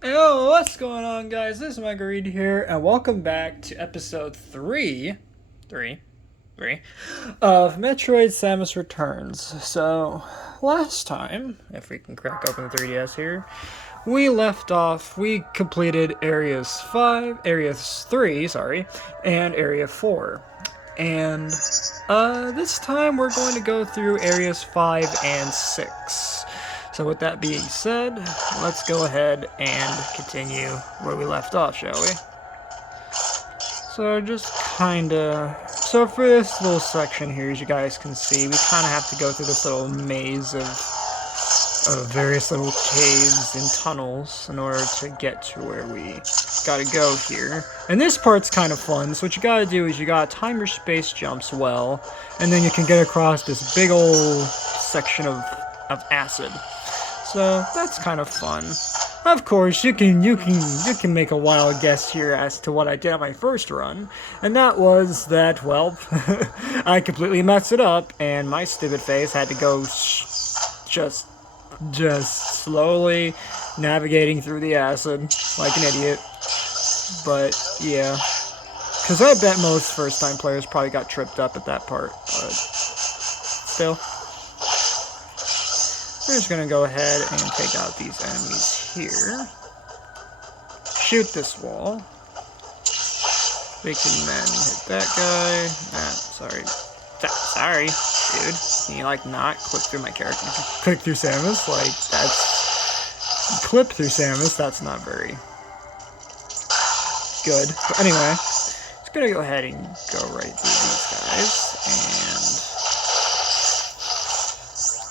Yo, what's going on, guys? This is Marguerite here, and welcome back to episode 3 of Metroid Samus Returns. So, last time, if we can crack open the 3DS here, we completed areas 3, and area 4. And, this time we're going to go through areas 5 and 6. So with that being said, let's go ahead and continue where we left off, shall we? So for this little section here, as you guys can see, we kind of have to go through this little maze of various little caves and tunnels in order to get to where we gotta go here. And this part's kind of fun, so what you gotta do is you gotta time your space jumps well, and then you can get across this big old section of acid. So that's kind of fun. Of course, you can make a wild guess here as to what I did on my first run, and that was that, well, I completely messed it up, and my stupid face had to go just slowly navigating through the acid like an idiot. But yeah, because I bet most first-time players probably got tripped up at that part, but still. We're just gonna go ahead and take out these enemies here. Shoot this wall. We can then hit that guy. Sorry, dude. Can you like not click through my character? Click through Samus? Like, that's... Clip through Samus? That's not very good. But anyway, just gonna go ahead and go right through these guys.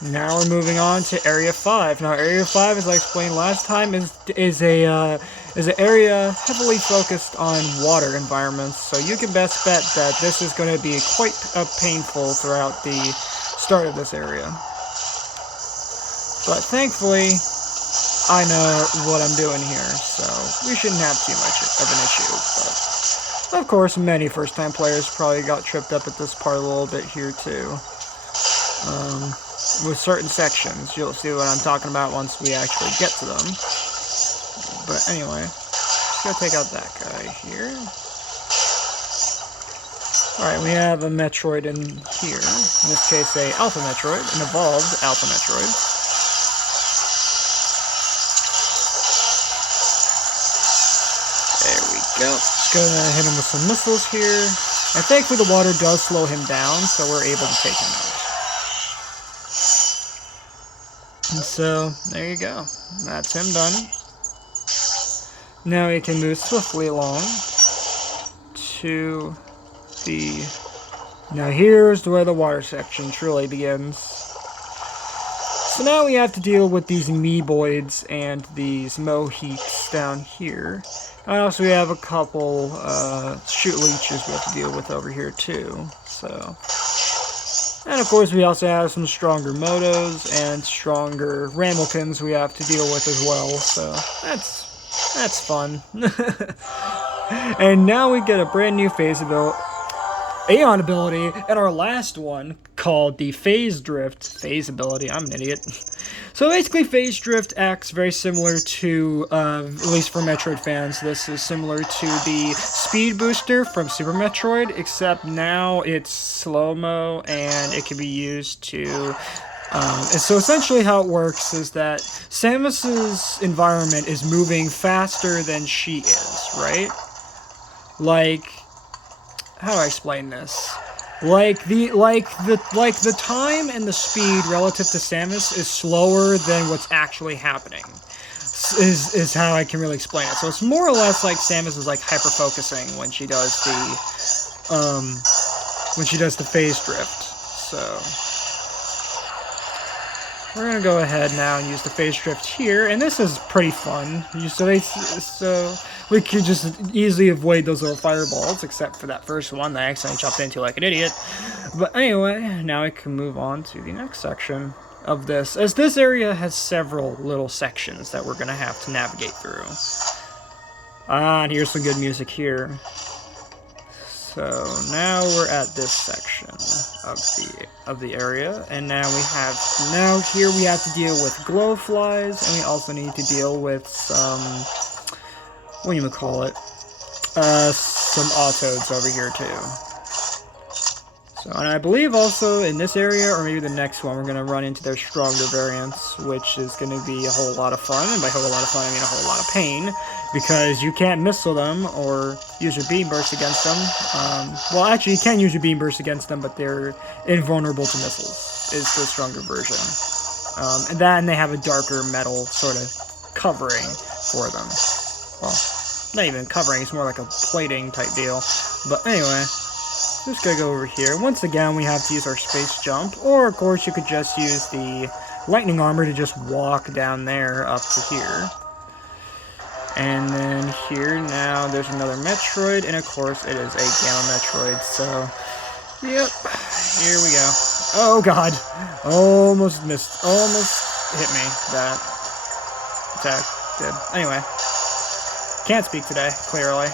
And now we're moving on to Area 5. Now, Area 5, as I explained last time, is an area heavily focused on water environments. So you can best bet that this is going to be quite painful throughout the start of this area. But thankfully, I know what I'm doing here, so we shouldn't have too much of an issue. But of course, many first-time players probably got tripped up at this part a little bit here too. With certain sections, you'll see what I'm talking about once we actually get to them. But anyway, just gotta take out that guy here. Alright, we have a Metroid in here. In this case, a Alpha Metroid, an evolved Alpha Metroid. There we go. Just gonna hit him with some missiles here. And thankfully the water does slow him down, so we're able to take him out. And so, there you go. That's him done. Now we can move swiftly along to the... Now here's where the water section truly begins. So now we have to deal with these Meeboids and these Moheeks down here. And also we have a couple shoot leeches we have to deal with over here too. So... And of course we also have some stronger Motos and stronger Ramilkins we have to deal with as well, so that's fun. And now we get a brand new Aeon ability, and our last one, called the Phase Drift ability. I'm an idiot. So basically, Phase Drift acts very similar to, at least for Metroid fans, this is similar to the Speed Booster from Super Metroid, except now it's slow-mo, and it can be used to... and so essentially how it works is that Samus's environment is moving faster than she is, right? Like... How do I explain this? Like the time and the speed relative to Samus is slower than what's actually happening. Is how I can really explain it. So it's more or less like Samus is like hyper focusing when she does the phase drift. So we're gonna go ahead now and use the phase drift here, and this is pretty fun. So we could just easily avoid those little fireballs, except for that first one that I accidentally jumped into like an idiot. But anyway, now we can move on to the next section of this, as this area has several little sections that we're gonna have to navigate through. And here's some good music here. So now we're at this section of the area. And now here we have to deal with glowflies, and we also need to deal with some, what do you call it? Some autodes over here too. So, and I believe also in this area, or maybe the next one, we're going to run into their stronger variants, which is going to be a whole lot of fun. And by a whole lot of fun, I mean a whole lot of pain, because you can't missile them or use your beam burst against them. Well, actually, you can use your beam burst against them, but they're invulnerable to missiles, is the stronger version. And they have a darker metal sort of covering for them. Well, not even covering, it's more like a plating type deal. But anyway, just gotta go over here. Once again, we have to use our space jump, or of course you could just use the lightning armor to just walk down there up to here. And then here now there's another Metroid, and of course it is a Gamma Metroid, so yep, here we go. Oh god, almost hit me, that attack did. Anyway, can't speak today, clearly.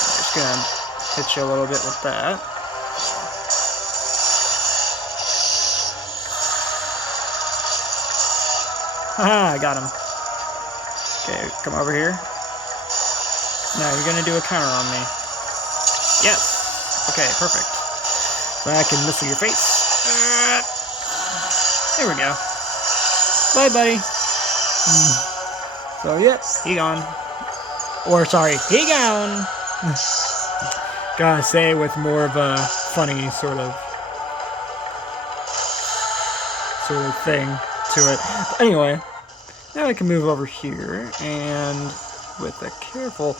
Just gonna hit you a little bit with that. Haha, I got him. Okay, come over here. Now you're gonna do a counter on me. Yes! Okay, perfect. So I can missile your face. There we go. Bye, buddy. So, yep, he gone. Or, sorry, he gone! Gotta say it with more of a funny sort of thing to it. But anyway, now I can move over here, and with a careful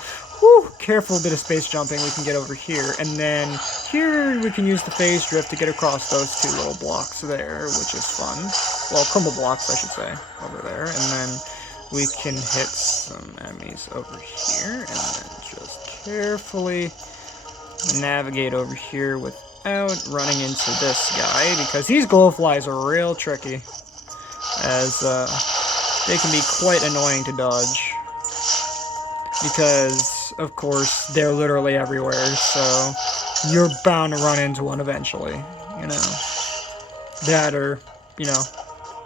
bit of space jumping, we can get over here. And then here we can use the phase drift to get across those two little blocks there, which is fun. Well, crumble blocks, I should say, over there. And then we can hit some enemies over here, and then just carefully navigate over here without running into this guy, because these glowflies are real tricky, as they can be quite annoying to dodge, because of course they're literally everywhere, so you're bound to run into one eventually, you know, that, or, you know,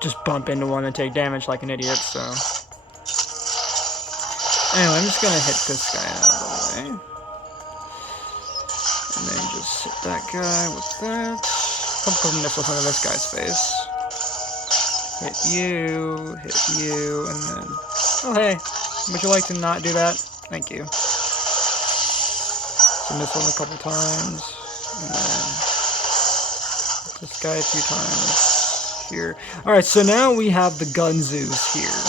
just bump into one and take damage like an idiot. So anyway, I'm just gonna hit this guy out of the way. And then just hit that guy with that. Pump a couple missiles into this guy's face. Hit you, and then... Oh, hey. Would you like to not do that? Thank you. So missile him a couple times. And then... hit this guy a few times. Here. Alright, so now we have the Gunzoos here.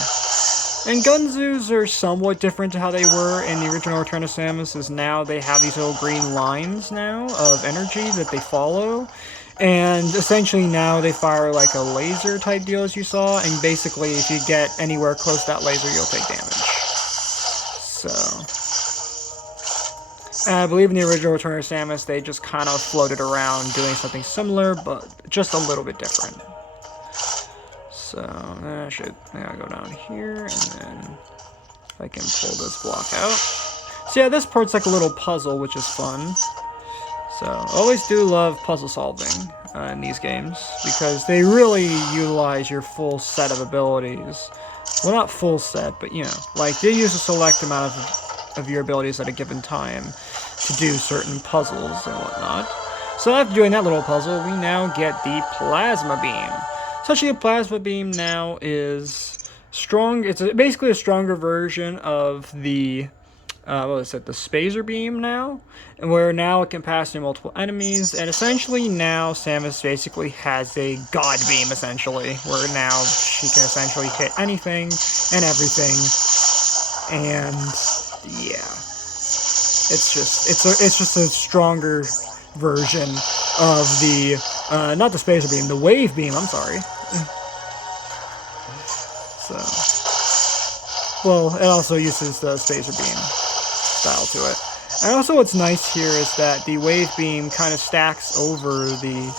And Gunzoos are somewhat different to how they were in the original Return of Samus, as now they have these little green lines now of energy that they follow. And essentially now they fire like a laser type deal, as you saw, and basically if you get anywhere close to that laser, you'll take damage. So... and I believe in the original Return of Samus, they just kind of floated around doing something similar, but just a little bit different. So, I gotta go down here, and then if I can pull this block out. So yeah, this part's like a little puzzle, which is fun. So, I always do love puzzle solving in these games, because they really utilize your full set of abilities. Well, not full set, but you know, like they use a select amount of your abilities at a given time to do certain puzzles and whatnot. So after doing that little puzzle, we now get the Plasma Beam. Essentially, a Plasma Beam now is strong. It's basically a stronger version of the, the Spazer Beam now, and where now it can pass through multiple enemies, and essentially now Samus basically has a God Beam, essentially, where now she can essentially hit anything and everything, and yeah, it's just a stronger version of the, not the Spazer Beam, the Wave Beam, I'm sorry. So, well, it also uses the Spazer Beam style to it. And also what's nice here is that the wave beam kind of stacks over the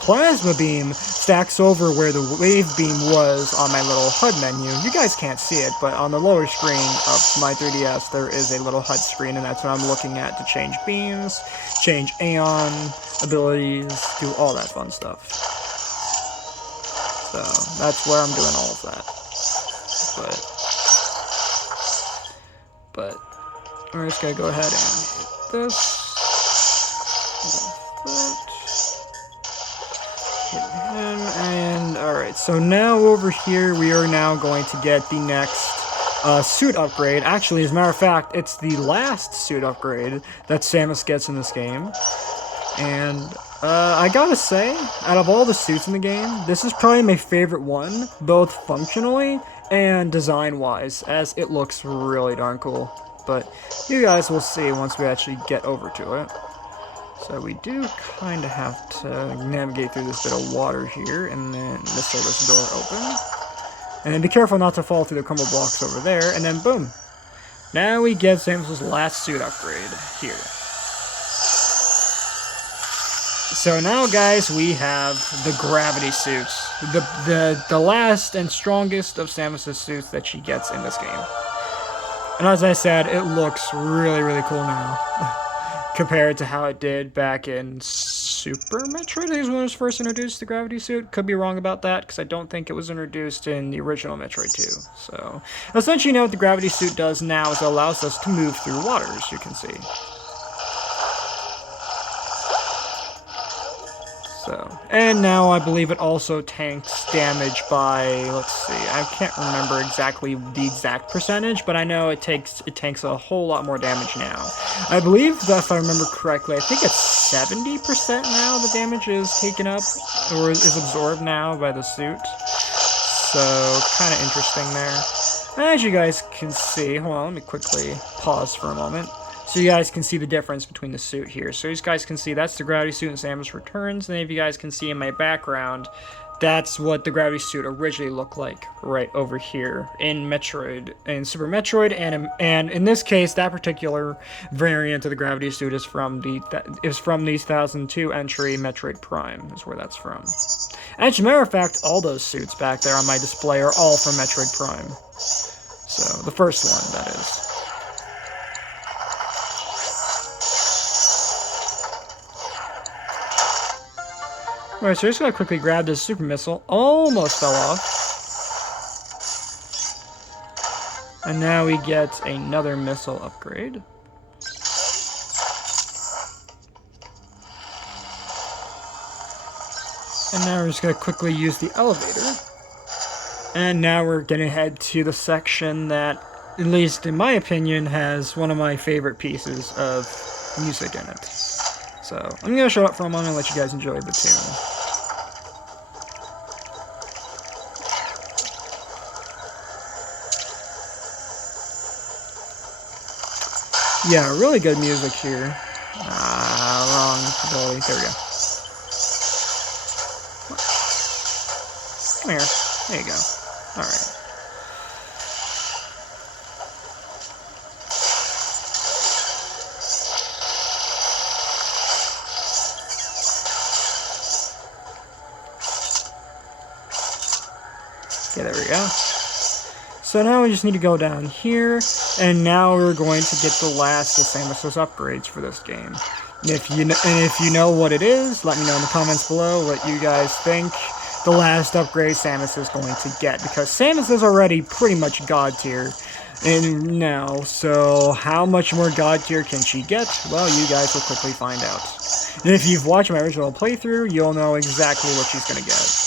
plasma beam stacks over where the wave beam was on my little HUD menu. You guys can't see it, but on the lower screen of my 3DS there is a little HUD screen, and that's what I'm looking at to change beams, change Aeon abilities, do all that fun stuff. So that's where I'm doing all of that. But we're just gonna go ahead and hit this. Hit him, and alright, so now over here we are now going to get the next suit upgrade. Actually, as a matter of fact, it's the last suit upgrade that Samus gets in this game. And I gotta say, out of all the suits in the game, this is probably my favorite one, both functionally and design-wise, as it looks really darn cool. But you guys will see once we actually get over to it. So we do kind of have to navigate through this bit of water here, and then missile this door open. And then be careful not to fall through the crumble blocks over there, and then boom! Now we get Samus's last suit upgrade here. So now, guys, we have the gravity suits, the last and strongest of Samus's suits that she gets in this game. And as I said, it looks really, really cool now, compared to how it did back in Super Metroid. I think was when it was first introduced, the gravity suit. Could be wrong about that, because I don't think it was introduced in the original Metroid 2. So, essentially, what the gravity suit does now is it allows us to move through water, as you can see. So, and now I believe it also tanks damage by, let's see, I can't remember exactly the exact percentage, but I know it tanks a whole lot more damage now. I believe that if I remember correctly, I think it's 70% now the damage is taken up, or is absorbed now by the suit. So, kind of interesting there. As you guys can see, hold on, let me quickly pause for a moment. So you guys can see the difference between the suit here. So you guys can see that's the gravity suit in Samus Returns, and if you guys can see in my background, that's what the gravity suit originally looked like right over here in Metroid, in Super Metroid, and in this case, that particular variant of the gravity suit is from the 2002 entry Metroid Prime, is where that's from. And as a matter of fact, all those suits back there on my display are all from Metroid Prime. So the first one, that is. Alright, so I just gotta quickly grab this super missile. Almost fell off. And now we get another missile upgrade. And now we're just gonna quickly use the elevator. And now we're gonna head to the section that, at least in my opinion, has one of my favorite pieces of music in it. So, I'm going to shut up for a moment and let you guys enjoy the tune. Yeah, really good music here. Wrong ability. There we go. Come here. There you go. Alright. Okay, there we go. So now we just need to go down here, and now we're going to get the last of Samus's upgrades for this game. And if you know what it is, let me know in the comments below what you guys think the last upgrade Samus is going to get, because Samus is already pretty much God tier now, so how much more God tier can she get? Well, you guys will quickly find out. And if you've watched my original playthrough, you'll know exactly what she's going to get.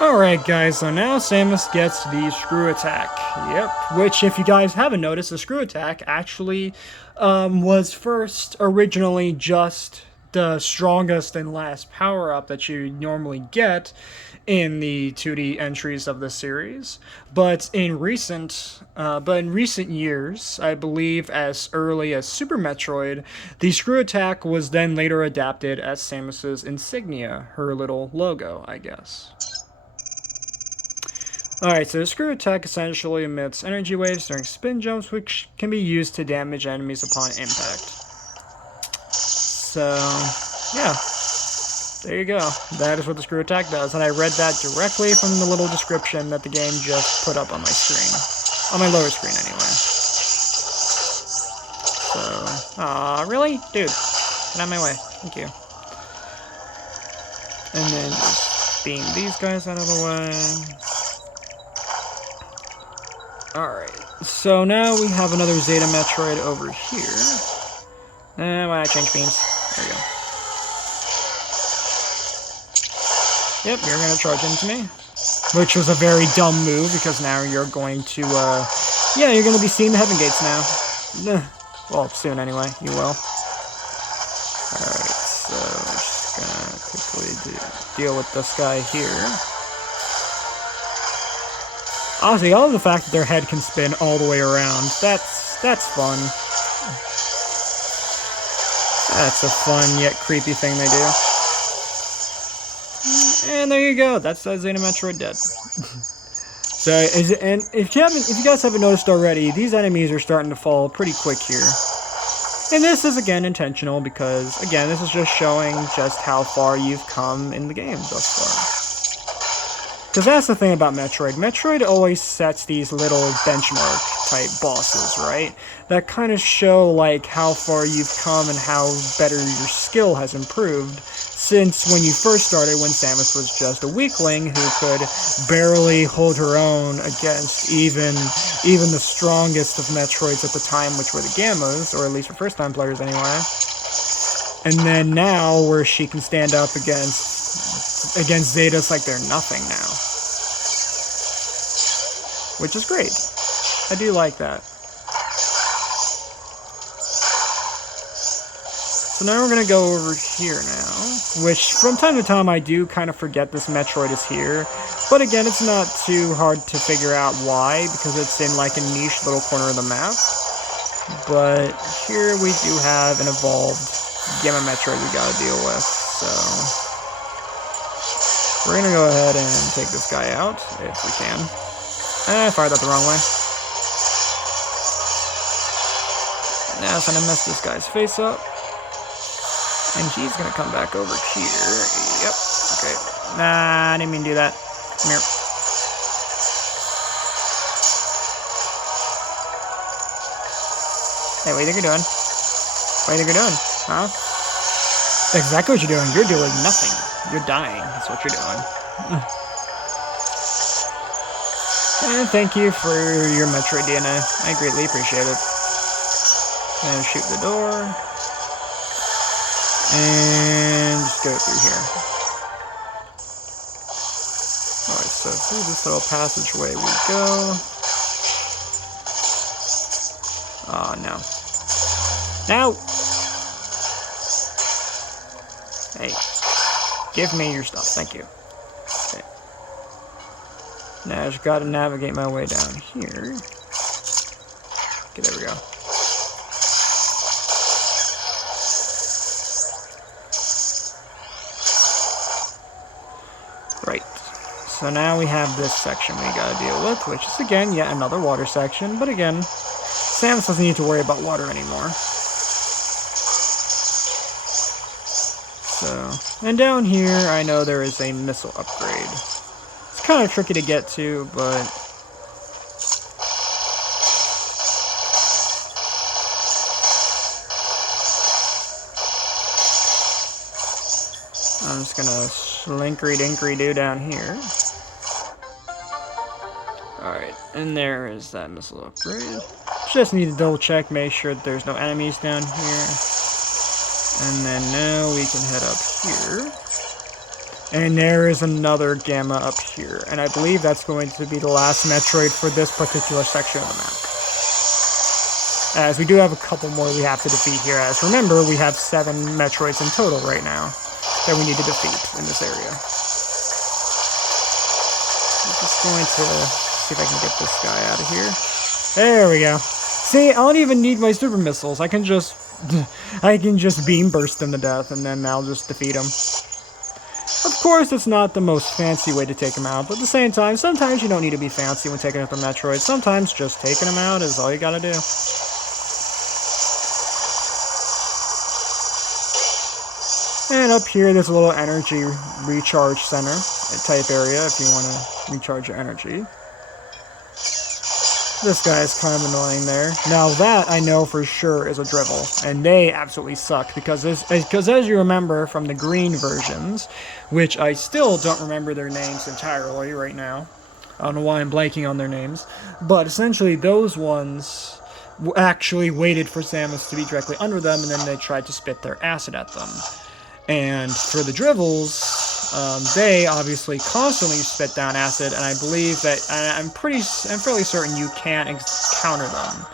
Alright guys, so now Samus gets the screw attack. Yep, which if you guys haven't noticed, the screw attack actually was first originally just the strongest and last power-up that you normally get in the 2D entries of the series, but in recent years, I believe as early as Super Metroid, the screw attack was then later adapted as Samus's insignia, her little logo, I guess. Alright, so the screw attack essentially emits energy waves during spin jumps, which can be used to damage enemies upon impact. So, yeah. There you go. That is what the screw attack does, and I read that directly from the little description that the game just put up on my screen. On my lower screen, anyway. So, aw, really? Dude, get out of my way. Thank you. And then just beam these guys out of the way. Alright, so now we have another Zeta Metroid over here. Why not change beams? There we go. Yep, you're going to charge into me. Which was a very dumb move, because now you're going to, yeah, you're going to be seeing the Heaven Gates now. Well, soon anyway, you will. Alright, so I'm just going to quickly deal with this guy here. Honestly, all of the fact that their head can spin all the way around, that's fun. That's a fun yet creepy thing they do. And there you go. That's that Zeta Metroid dead. So, and if you guys haven't noticed already, these enemies are starting to fall pretty quick here. And this is again intentional because again, this is just showing just how far you've come in the game thus far. Because that's the thing about Metroid. Metroid always sets these little benchmark type bosses, right? That kind of show like how far you've come and how better your skill has improved since when you first started, when Samus was just a weakling who could barely hold her own against even the strongest of Metroids at the time, which were the Gammas, or at least for first-time players anyway. And then now, where she can stand up against Zetas like they're nothing now. Which is great. I do like that. So now we're going to go over here now, which from time to time I do kind of forget this Metroid is here. But again, it's not too hard to figure out why, because it's in like a niche little corner of the map. But here we do have an evolved Gamma Metroid we gotta deal with, so we're gonna go ahead and take this guy out, if we can. I fired that the wrong way. Now I'm gonna mess this guy's face up. And he's gonna come back over here. Yep, okay. Nah, I didn't mean to do that. Come here. Hey, what do you think you're doing? What do you think you're doing? Huh? That's exactly what you're doing. You're doing nothing. You're dying. That's what you're doing. And thank you for your Metroid DNA. I greatly appreciate it. And shoot the door. And just go through here. Alright, so through this little passageway we go. Oh, no. No! Hey. Give me your stuff. Thank you. Okay. Now I just gotta navigate my way down here. Okay, there we go. Right. So now we have this section we gotta deal with, which is again yet another water section, but again, Samus doesn't need to worry about water anymore. So, and down here I know there is a missile upgrade. It's kind of tricky to get to, but I'm just gonna slinkery-dinkery-do down here. Alright, and there is that missile upgrade. Just need to double check, make sure that there's no enemies down here. And then now we can head up here. And there is another Gamma up here. And I believe that's going to be the last Metroid for this particular section of the map. as we do have a couple more we have to defeat here. As remember, we have 7 Metroids in total right now that we need to defeat in this area. I'm just going to see if I can get this guy out of here. There we go. See, I don't even need my super missiles. I can just beam burst them to death, and then I'll just defeat them. Of course, it's not the most fancy way to take them out, but at the same time, sometimes you don't need to be fancy when taking out the Metroid. Sometimes just taking them out is all you gotta do. And up here, there's a little energy recharge center type area if you want to recharge your energy. This guy is kind of annoying there. Now that I know for sure is a drivel, and they absolutely suck because as you remember from the green versions, which I still don't remember their names entirely right now. I don't know why I'm blanking on their names, but essentially those ones actually waited for Samus to be directly under them, and then they tried to spit their acid at them. And for the drivels, they obviously constantly spit down acid, and I believe that I'm fairly certain you can't counter them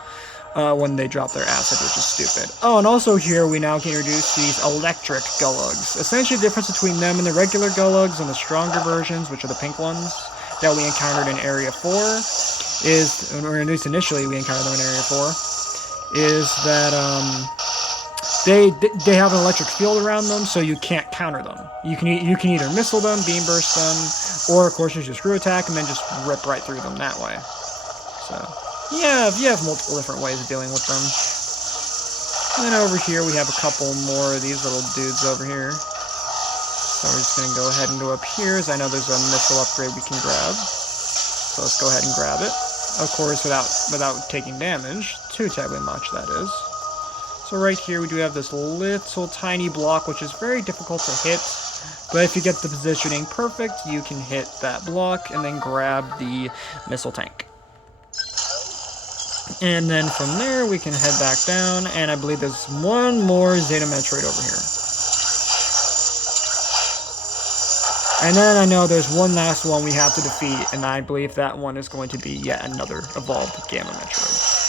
when they drop their acid, which is stupid. Oh, and also here we now can introduce these electric Gullugs. Essentially, the difference between them and the regular Gullugs and the stronger versions, which are the pink ones that we encountered in Area 4, is, or at least initially we encountered them in Area 4, is that they have an electric field around them, so you can't counter them. You can either missile them, beam burst them, or of course just screw attack and then just rip right through them that way. So yeah, you have multiple different ways of dealing with them. And then over here we have a couple more of these little dudes over here. So we're just gonna go ahead and go up here, as I know there's a missile upgrade we can grab. So let's go ahead and grab it. Of course, without taking damage, too terribly much, that is. So right here we do have this little tiny block, which is very difficult to hit, but if you get the positioning perfect, you can hit that block and then grab the missile tank. And then from there we can head back down, and I believe there's one more Zeta Metroid over here. And then I know there's one last one we have to defeat, and I believe that one is going to be yet another evolved Gamma Metroid.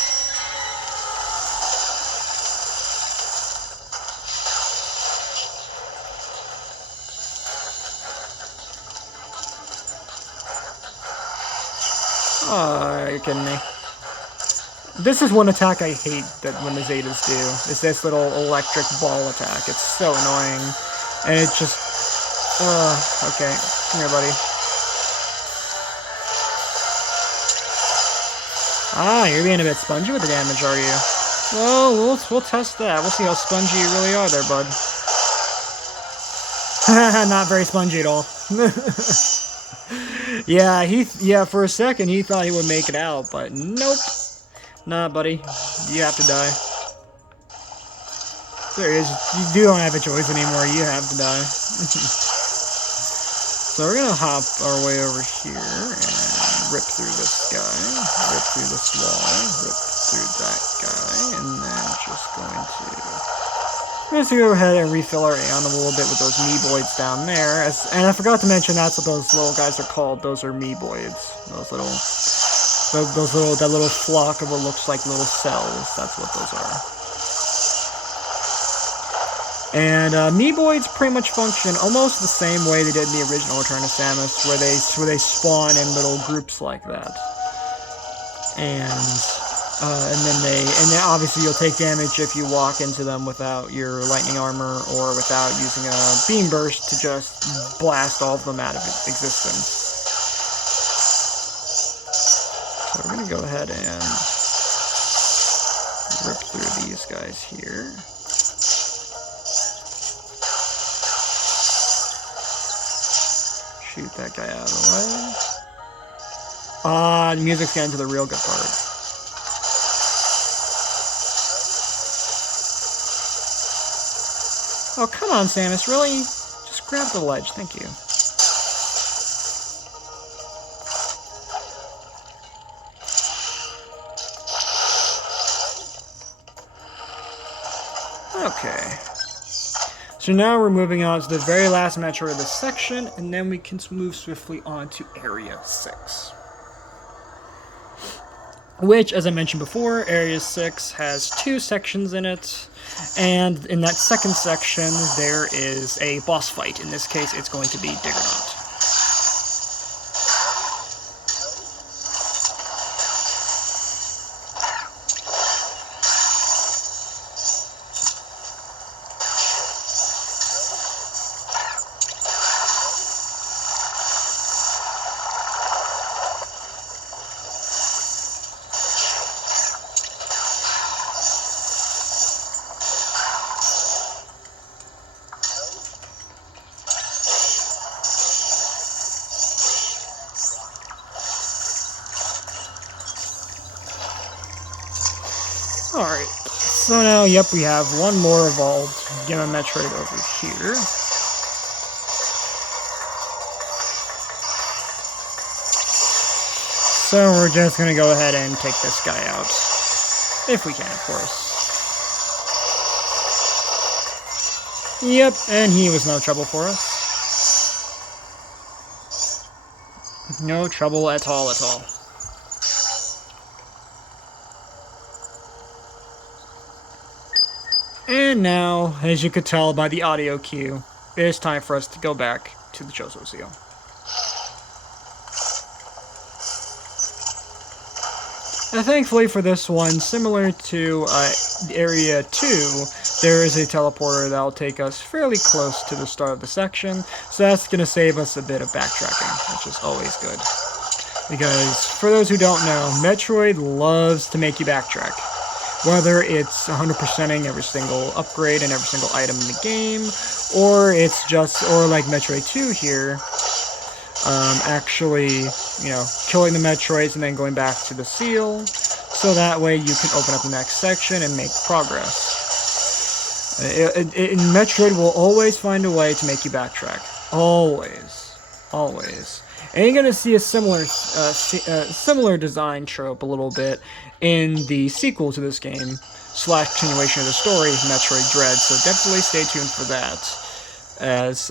Oh, you're kidding me. This is one attack I hate that when the Zetas do. It's this little electric ball attack. It's so annoying. And it just... okay. Come here, buddy. Ah, you're being a bit spongy with the damage, are you? Well, we'll test that. We'll see how spongy you really are there, bud. Not very spongy at all. Yeah, for a second he thought he would make it out, but nope. Nah, buddy. You have to die. There is. You don't have a choice anymore. You have to die. So we're gonna hop our way over here and rip through this guy, rip through this wall, rip through that guy, and then just going to go ahead and refill our Aeon a little bit with those Meeboids down there. And I forgot to mention that's what those little guys are called. Those are Meeboids. That little flock of what looks like little cells. That's what those are. And Meeboids pretty much function almost the same way they did in the original Return of Samus, where they spawn in little groups like that. And then obviously you'll take damage if you walk into them without your lightning armor or without using a beam burst to just blast all of them out of existence. So we're gonna go ahead and rip through these guys here. Shoot that guy out of the way. Ah, the music's getting to the real good part. Oh, come on, Samus, really? Just grab the ledge, thank you. Okay. So now we're moving on to the very last Metroid of this section, and then we can move swiftly on to Area 6. which, as I mentioned before, Area 6 has 2 sections in it, and in that second section there is a boss fight. In this case, it's going to be Diggernauts. Alright, so now, yep, we have one more evolved Gamma Metroid over here. So we're just going to go ahead and take this guy out. If we can, of course. Yep, and he was no trouble for us. No trouble at all, at all. And now, as you could tell by the audio cue, it is time for us to go back to the Chozo Seal. And thankfully for this one, similar to Area 2, there is a teleporter that will take us fairly close to the start of the section, so that's going to save us a bit of backtracking, which is always good. Because, for those who don't know, Metroid loves to make you backtrack. Whether it's 100%ing every single upgrade and every single item in the game, or it's just, or like Metroid 2 here, actually, you know, killing the Metroids and then going back to the seal, so that way you can open up the next section and make progress. Metroid will always find a way to make you backtrack. Always. Always. And you're going to see a similar design trope a little bit in the sequel to this game, / continuation of the story, Metroid Dread, so definitely stay tuned for that, as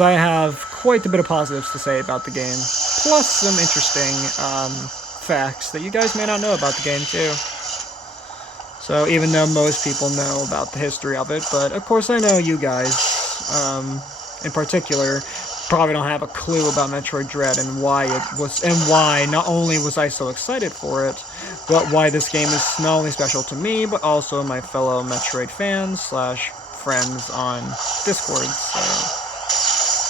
I have quite a bit of positives to say about the game, plus some interesting facts that you guys may not know about the game too. So even though most people know about the history of it, but of course I know you guys, in particular, probably don't have a clue about Metroid Dread and why it was, and why not only was I so excited for it, but why this game is not only special to me, but also my fellow Metroid fans / friends on Discord. So,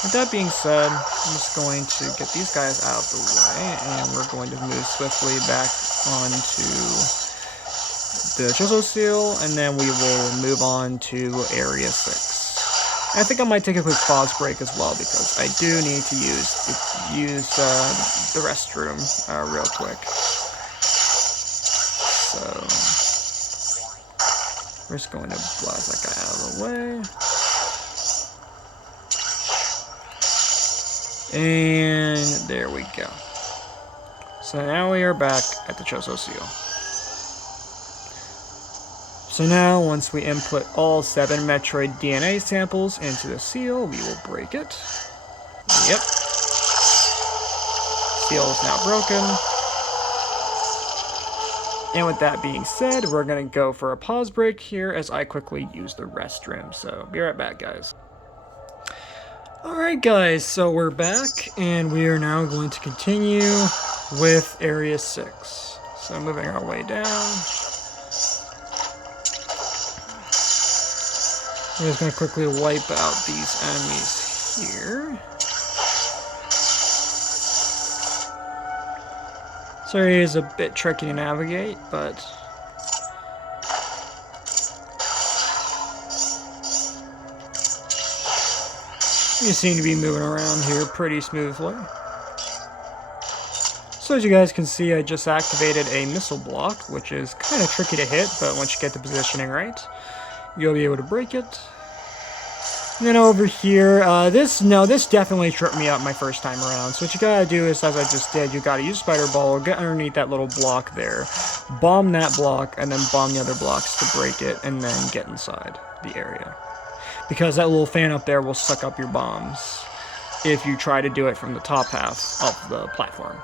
with that being said, I'm just going to get these guys out of the way, and we're going to move swiftly back onto the Chozo Seal, and then we will move on to Area 6. I think I might take a quick pause break as well, because I do need to use the restroom real quick. So we're just going to blast that guy out of the way. And there we go. So now we are back at the Chozo Seal. So now, once we input all 7 Metroid DNA samples into the seal, we will break it. Yep. Seal is now broken. And with that being said, we're going to go for a pause break here as I quickly use the restroom. So, be right back, guys. Alright guys, so we're back, and we are now going to continue with Area 6. So moving our way down. I'm just going to quickly wipe out these enemies here. So it is a bit tricky to navigate, but you seem to be moving around here pretty smoothly. So as you guys can see, I just activated a missile block, which is kind of tricky to hit, but once you get the positioning right, you'll be able to break it. And then over here, this definitely tripped me up my first time around. So what you gotta do is, as I just did, you gotta use Spider Ball, get underneath that little block there, bomb that block, and then bomb the other blocks to break it, and then get inside the area. Because that little fan up there will suck up your bombs if you try to do it from the top half of the platform.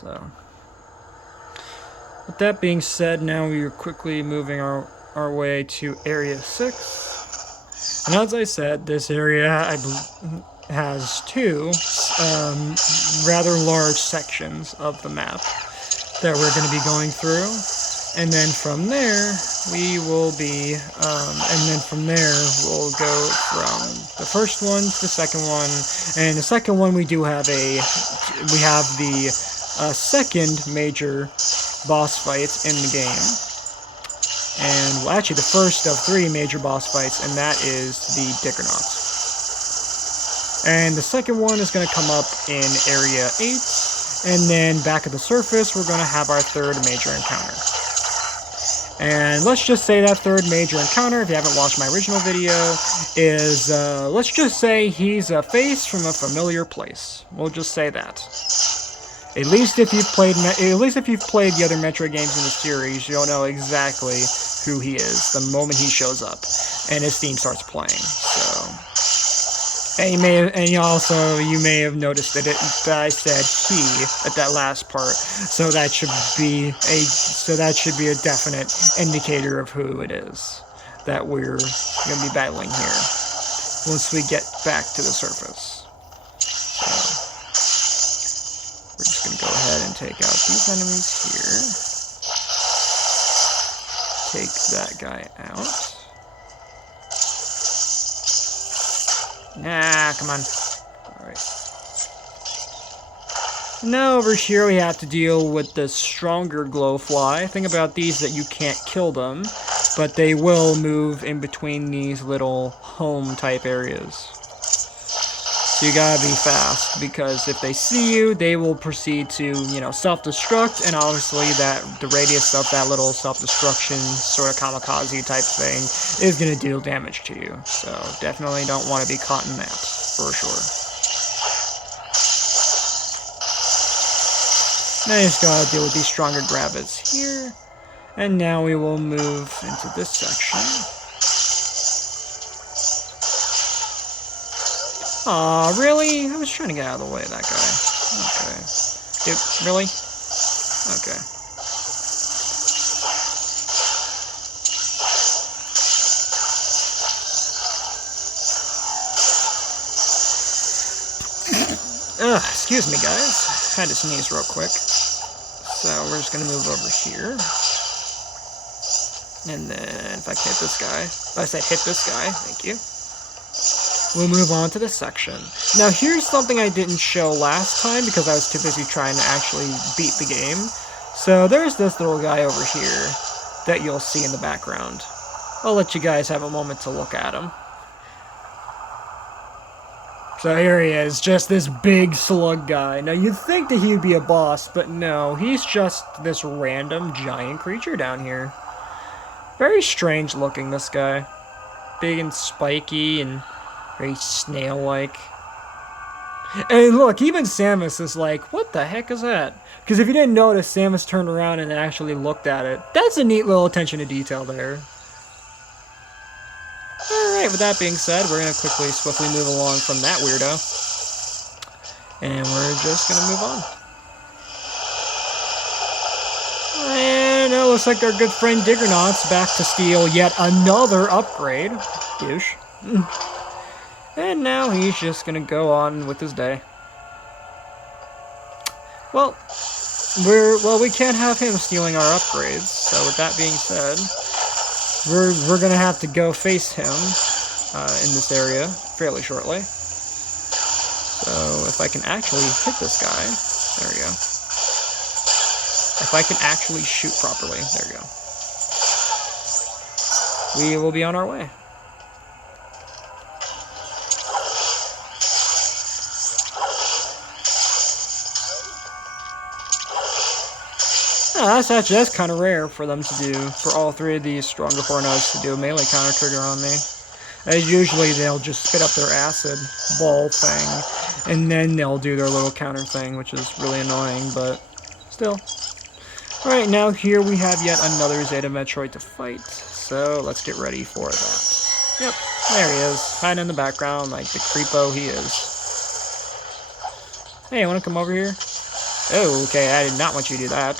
So, with that being said, now we are quickly moving our way to Area 6. And as I said, this area has two rather large sections of the map that we're going to be going through. And then from there, we'll go from the first one to the second one. And the second one, we have the second major boss fight in the game. And, well, actually the first of 3 major boss fights, and that is the Diggernauts. And the second one is going to come up in Area 8, and then back at the surface, we're going to have our third major encounter. And let's just say that third major encounter, if you haven't watched my original video, is, let's just say he's a face from a familiar place. We'll just say that. At least if you've played the other Metroid games in the series, you'll know exactly who he is the moment he shows up and his theme starts playing. So, and you may have noticed that I said he at that last part. So that should be a definite indicator of who it is that we're going to be battling here once we get back to the surface. We're just going to go ahead and take out these enemies here. Take that guy out. Nah, come on. Alright. Now over here we have to deal with the stronger glowfly. Thing about these that you can't kill them, but they will move in between these little home type areas. So you gotta be fast, because if they see you, they will proceed to, self-destruct, and obviously the radius of that little self-destruction sort of kamikaze type thing is gonna deal damage to you. So definitely don't want to be caught in that, for sure. Now you just gotta deal with these stronger grabbits here, and now we will move into this section. Aw, really? I was trying to get out of the way of that guy. Okay. Dude, really? Okay. Excuse me, guys. Had to sneeze real quick. So we're just gonna move over here. And then if I can hit this guy. If I said hit this guy, thank you. We'll move on to this section. Now here's something I didn't show last time because I was too busy trying to actually beat the game. So there's this little guy over here that you'll see in the background. I'll let you guys have a moment to look at him. So here he is, just this big slug guy. Now you'd think that he'd be a boss, but no, he's just this random giant creature down here. Very strange looking, this guy. Big and spiky and very snail-like. And look, even Samus is like, what the heck is that? Because if you didn't notice, Samus turned around and actually looked at it. That's a neat little attention to detail there. Alright, with that being said, we're going to swiftly move along from that weirdo. And we're just going to move on. And it looks like our good friend Diggernauts back to steal yet another upgrade. Douche. And now he's just going to go on with his day. Well, we can't have him stealing our upgrades. So with that being said, we're going to have to go face him in this area fairly shortly. So if I can actually hit this guy, there we go. If I can actually shoot properly, there we go. We will be on our way. That's kind of rare for them to do, for all 3 of these stronger Hornos to do a melee counter trigger on me. Usually they'll just spit up their acid ball thing, and then they'll do their little counter thing, which is really annoying, but still. Alright, now here we have yet another Zeta Metroid to fight, so let's get ready for that. Yep, there he is, hiding in the background like the creepo he is. Hey, wanna come over here? Oh, okay, I did not want you to do that.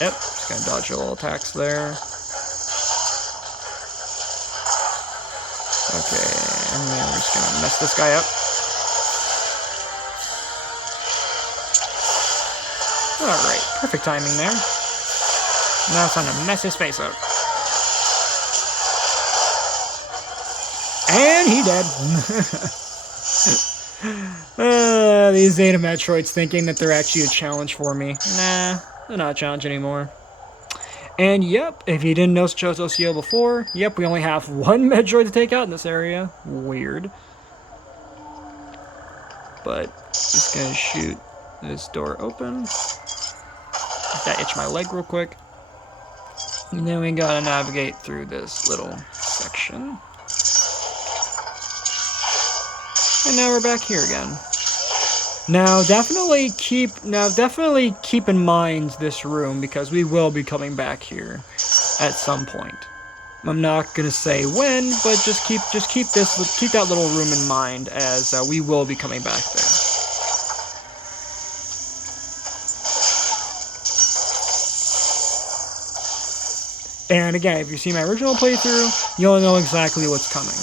Yep, just gonna dodge your little attacks there. Okay, and then we're just gonna mess this guy up. Alright, perfect timing there. Now it's time to mess his face up. And he dead. These Zeta Metroids thinking that they're actually a challenge for me. Nah, they're not a challenge anymore. And yep, if you didn't know Chozo CO before, yep, we only have one Metroid to take out in this area. Weird. But just gonna shoot this door open. Let that itch my leg real quick. And then we gotta navigate through this little section. And now we're back here again. Now definitely keep in mind this room, because we will be coming back here at some point. I'm not gonna say when, but just keep that little room in mind, as we will be coming back there. And again, if you see my original playthrough, you'll know exactly what's coming.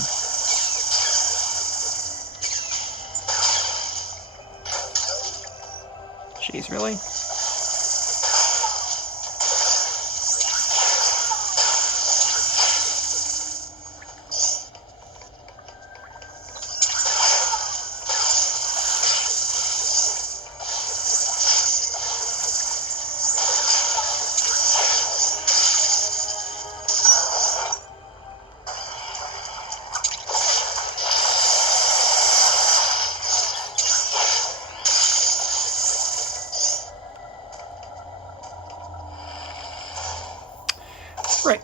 Jeez, really? Right.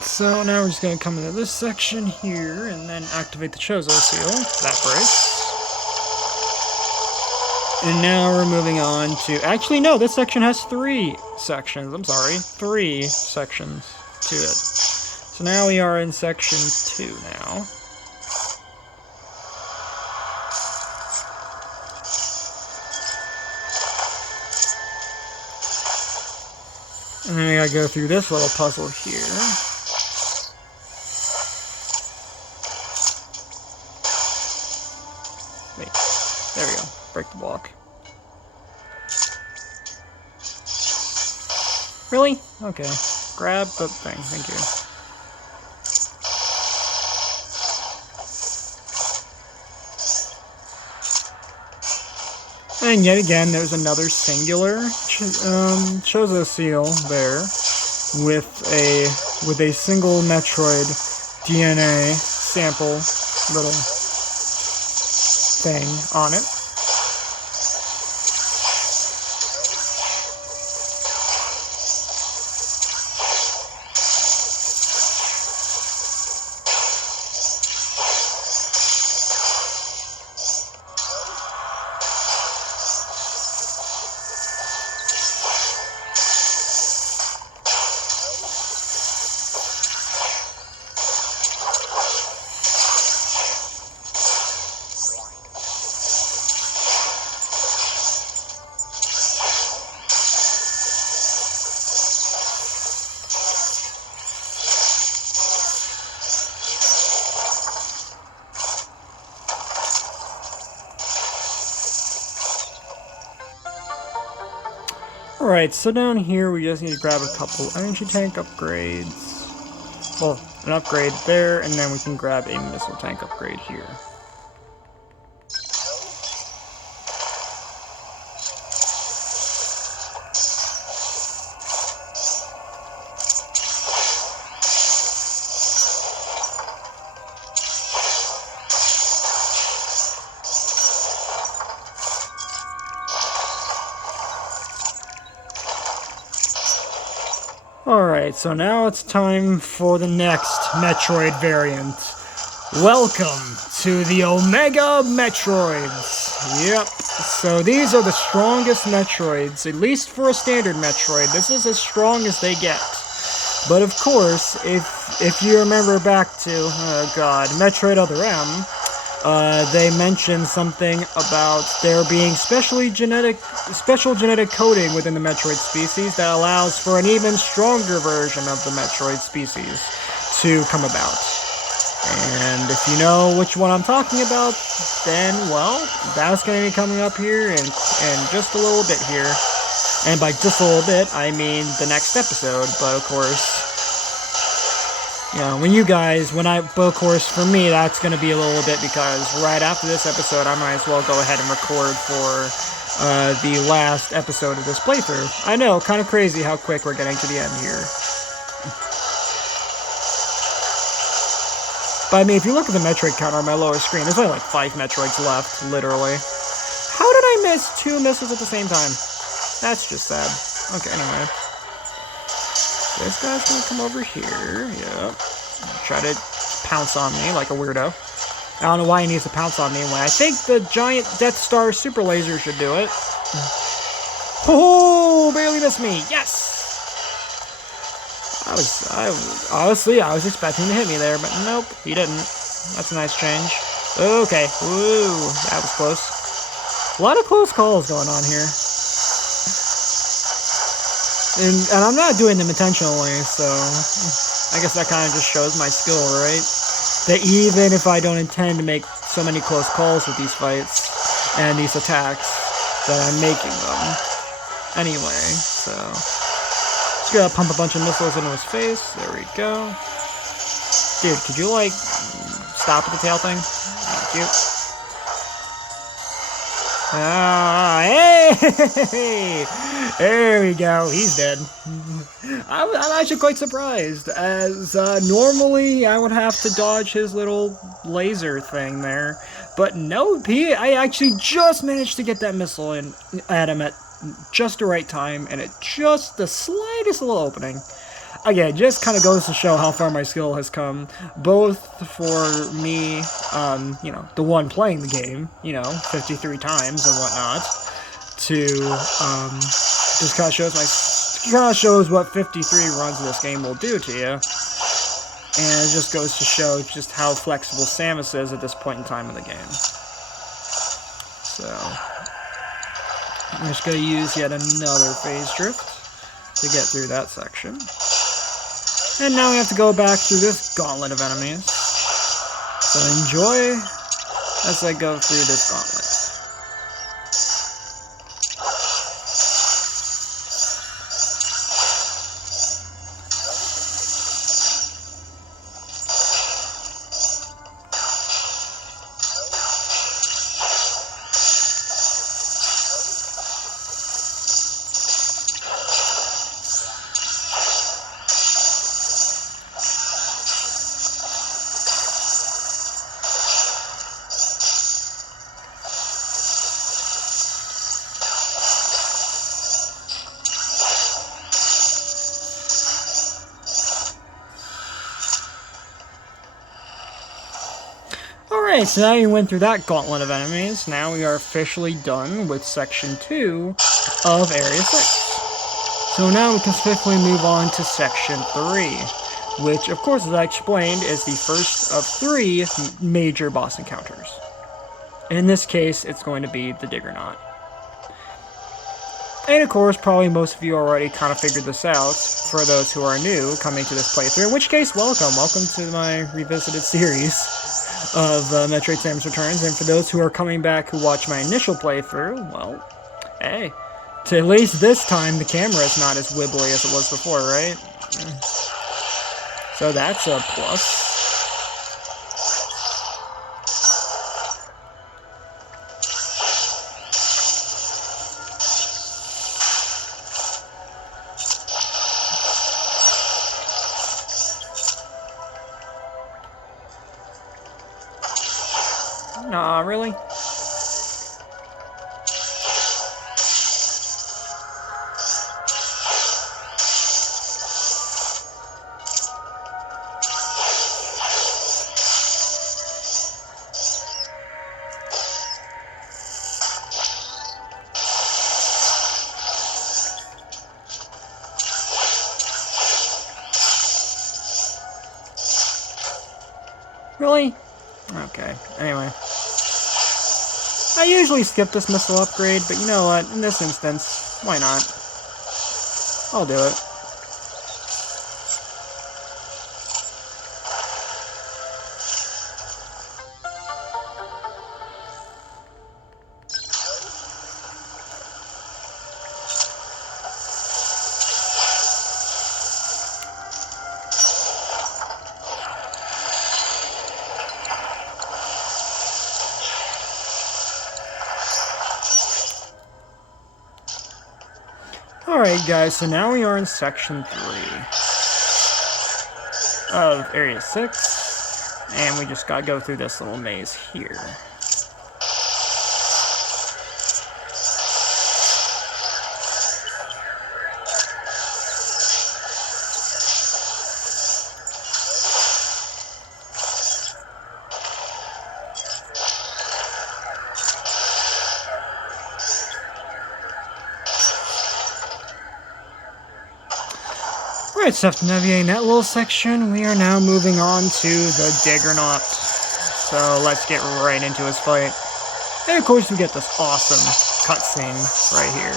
So now we're just going to come into this section here and then activate the Chozo seal. That breaks. And now we're moving on to... Actually, no, this section has 3 sections. I'm sorry. 3 sections to it. So now we are in section 2 now. And then I gotta go through this little puzzle here. Wait, there we go. Break the block. Really? Okay. Grab the thing. Thank you. And yet again, there's another singular Chozo seal there, with a single Metroid DNA sample little thing on it. Alright, so down here we just need to grab a couple energy tank upgrades. Well, an upgrade there, and then we can grab a missile tank upgrade here. Alright, so now it's time for the next Metroid variant. Welcome to the Omega Metroids. Yep, so these are the strongest Metroids, at least for a standard Metroid. This is as strong as they get. But of course, if you remember back to, oh god, Metroid Other M, they mentioned something about there being special genetic coding within the Metroid species that allows for an even stronger version of the Metroid species to come about. And if you know which one I'm talking about, then, well, that's going to be coming up here in just a little bit here. And by just a little bit, I mean the next episode, but of course, you know, but of course, for me, that's going to be a little bit because right after this episode, I might as well go ahead and record for the last episode of this playthrough. I know, kind of crazy how quick we're getting to the end here. But I mean, if you look at the Metroid counter on my lower screen, there's only like 5 Metroids left, literally. How did I miss 2 missiles at the same time? That's just sad. Okay, anyway. This guy's gonna come over here, yep. Try to pounce on me like a weirdo. I don't know why he needs to pounce on me when I think the giant Death Star super laser should do it. Oh, barely missed me, yes! Honestly, I was expecting to hit me there, but nope, he didn't. That's a nice change. Okay, ooh, that was close. A lot of close calls going on here. And I'm not doing them intentionally, so I guess that kind of just shows my skill, right? That even if I don't intend to make so many close calls with these fights and these attacks, that I'm making them. Anyway, so just gonna pump a bunch of missiles into his face. There we go. Dude, could you, like, stop with the tail thing? Thank you. Ah, hey! There we go. He's dead. I'm actually quite surprised, as normally I would have to dodge his little laser thing there, but no, I actually just managed to get that missile in at him at just the right time, and at just the slightest little opening. Again, just kind of goes to show how far my skill has come, both for me, you know, the one playing the game, you know, 53 times and whatnot, to, just kind of shows what 53 runs of this game will do to you, and it just goes to show just how flexible Samus is at this point in time in the game. So, I'm just going to use yet another phase drift to get through that section. And now we have to go back through this gauntlet of enemies. So enjoy as I go through this gauntlet. Alright, so now you went through that gauntlet of enemies. Now we are officially done with Section 2 of Area 6. So now we can swiftly move on to Section 3, which, of course, as I explained, is the first of 3 major boss encounters. In this case, it's going to be the Diggernaut. And of course, probably most of you already kind of figured this out, for those who are new coming to this playthrough, in which case, welcome to my revisited series of Metroid Samus Returns, and for those who are coming back who watch my initial playthrough, well, hey, at least this time the camera is not as wibbly as it was before, right? So that's a plus. Aw, really? Really? Okay, anyway. I usually skip this missile upgrade, but you know what? In this instance, why not? I'll do it. Alright guys, so now we are in section 3 of area 6, and we just gotta go through this little maze here. Alright, so after navigating that little section, we are now moving on to the Diggernauts. So let's get right into his fight. And of course we get this awesome cutscene right here.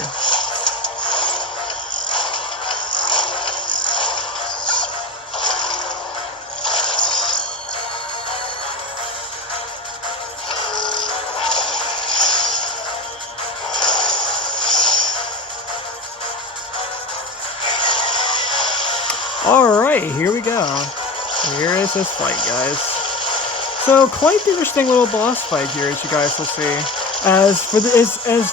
Alright, here we go. Here is this fight, guys. So, quite the interesting little boss fight here, as you guys will see. As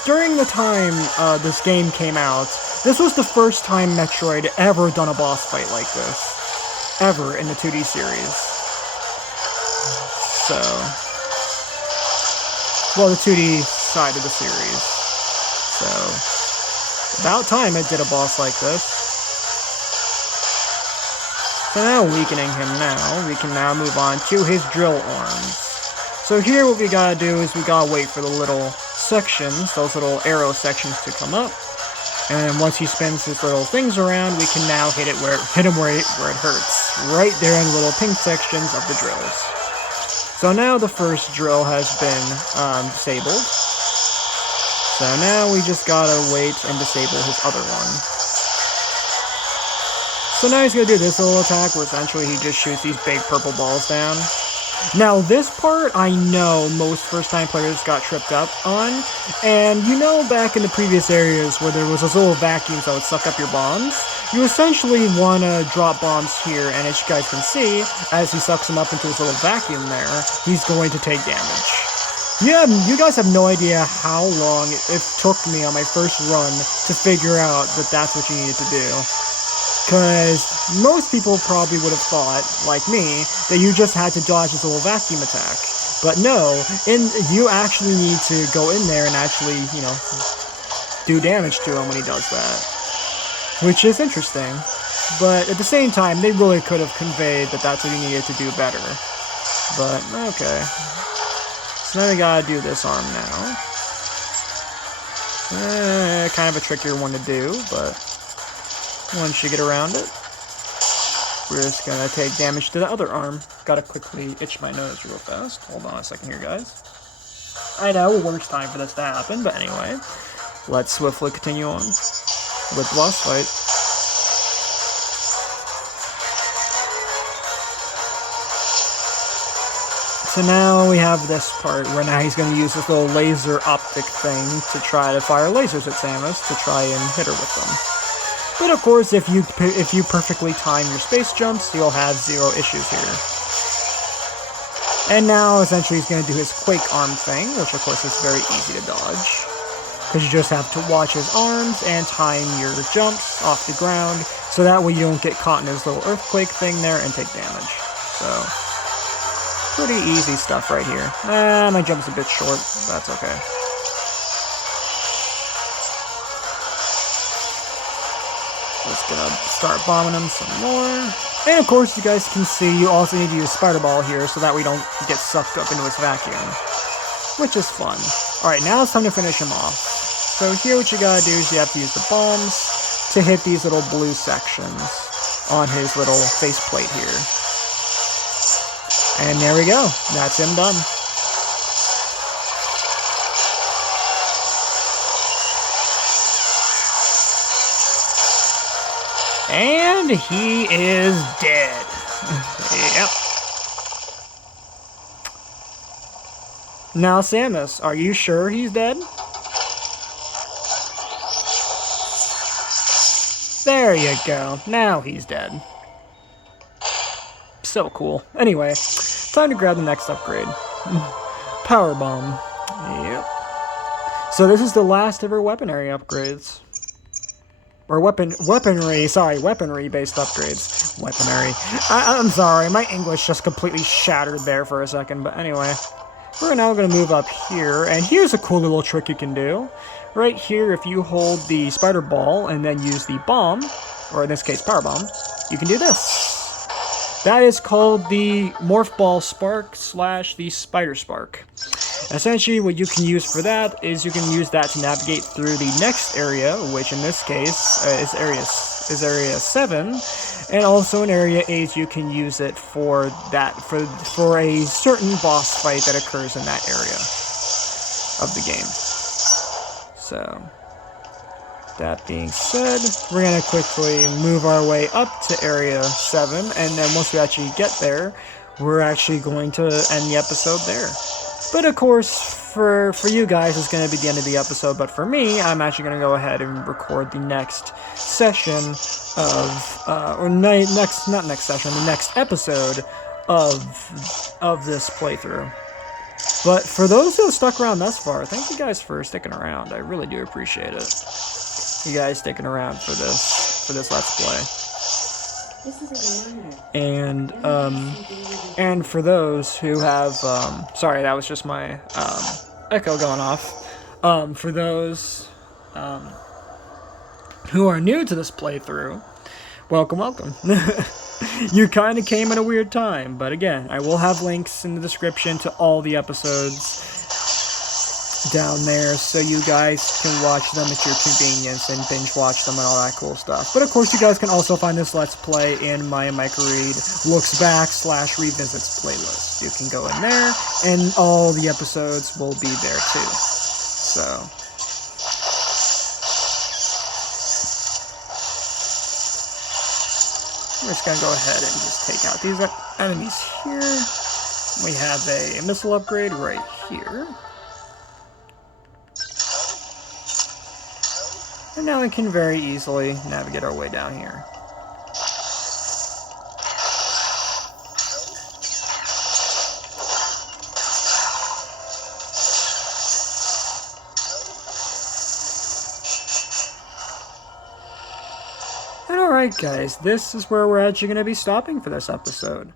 during the time this game came out, this was the first time Metroid ever done a boss fight like this. Ever in the 2D series. So... well, the 2D side of the series. So... about time it did a boss like this. So now weakening him now, we can now move on to his drill arms. So here what we gotta do is we gotta wait for the little sections, those little arrow sections to come up. And then once he spins his little things around, we can now hit him where it hurts. Right there in the little pink sections of the drills. So now the first drill has been disabled. So now we just gotta wait and disable his other one. So now he's going to do this little attack where essentially he just shoots these big purple balls down. Now this part I know most first time players got tripped up on, and you know back in the previous areas where there was those little vacuums that would suck up your bombs, you essentially want to drop bombs here, and as you guys can see, as he sucks them up into his little vacuum there, he's going to take damage. Yeah, you guys have no idea how long it took me on my first run to figure out that that's what you needed to do. Because most people probably would have thought, like me, that you just had to dodge his little vacuum attack. But no, you actually need to go in there and actually, you know, do damage to him when he does that. Which is interesting. But at the same time, they really could have conveyed that that's what you needed to do better. But, okay. So now we gotta do this arm now. Kind of a trickier one to do, but... once you get around it, we're just gonna take damage to the other arm. Gotta quickly itch my nose real fast. Hold on a second here, guys. I know, worst time for this to happen, but anyway. Let's swiftly continue on with the boss fight. So now we have this part where now he's gonna use this little laser optic thing to try to fire lasers at Samus to try and hit her with them. But of course, if you perfectly time your space jumps, you'll have zero issues here. And now, essentially, he's going to do his Quake Arm thing, which of course is very easy to dodge. Because you just have to watch his arms and time your jumps off the ground, so that way you don't get caught in his little earthquake thing there and take damage. So, pretty easy stuff right here. My jump's a bit short, that's okay. Just gonna start bombing him some more. And of course, you guys can see you also need to use Spider Ball here so that we don't get sucked up into his vacuum. Which is fun. Alright, now it's time to finish him off. So here what you gotta do is you have to use the bombs to hit these little blue sections on his little faceplate here. And there we go. That's him done. And he is dead. Yep. Now, Samus, are you sure he's dead? There you go. Now he's dead. So cool. Anyway, time to grab the next upgrade. Power Bomb. Yep. So this is the last of our weaponry upgrades. Or weaponry-based upgrades. Weaponry. I'm sorry, my English just completely shattered there for a second, but anyway. We're now going to move up here, and here's a cool little trick you can do. Right here, if you hold the spider ball and then use the bomb, or in this case, power bomb, you can do this. That is called the Morph Ball Spark / the Spider Spark. Essentially, what you can use for that is you can use that to navigate through the next area, which in this case is area 7, and also in area 8 you can use it for a certain boss fight that occurs in that area of the game. So, that being said, we're gonna quickly move our way up to area 7, and then once we actually get there, we're actually going to end the episode there. But of course, for you guys, it's going to be the end of the episode. But for me, I'm actually going to go ahead and record the next session of, the next episode of this playthrough. But for those who have stuck around thus far, thank you guys for sticking around. I really do appreciate it. You guys sticking around for this Let's Play. And for those who have, sorry, that was just my, echo going off. For those, who are new to this playthrough, welcome. You kind of came at a weird time, but again, I will have links in the description to all the episodes down there, so you guys can watch them at your convenience and binge watch them and all that cool stuff. But of course, you guys can also find this Let's Play in my MicroRead Looks Back / Revisits playlist. You can go in there, and all the episodes will be there too. So, we're just gonna go ahead and just take out these enemies here. We have a missile upgrade right here. And now we can very easily navigate our way down here. And alright guys, this is where we're actually going to be stopping for this episode.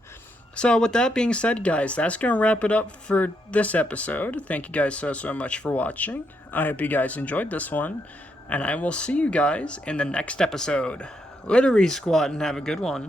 So with that being said guys, that's going to wrap it up for this episode. Thank you guys so much for watching. I hope you guys enjoyed this one. And I will see you guys in the next episode. Later, Squad, and have a good one.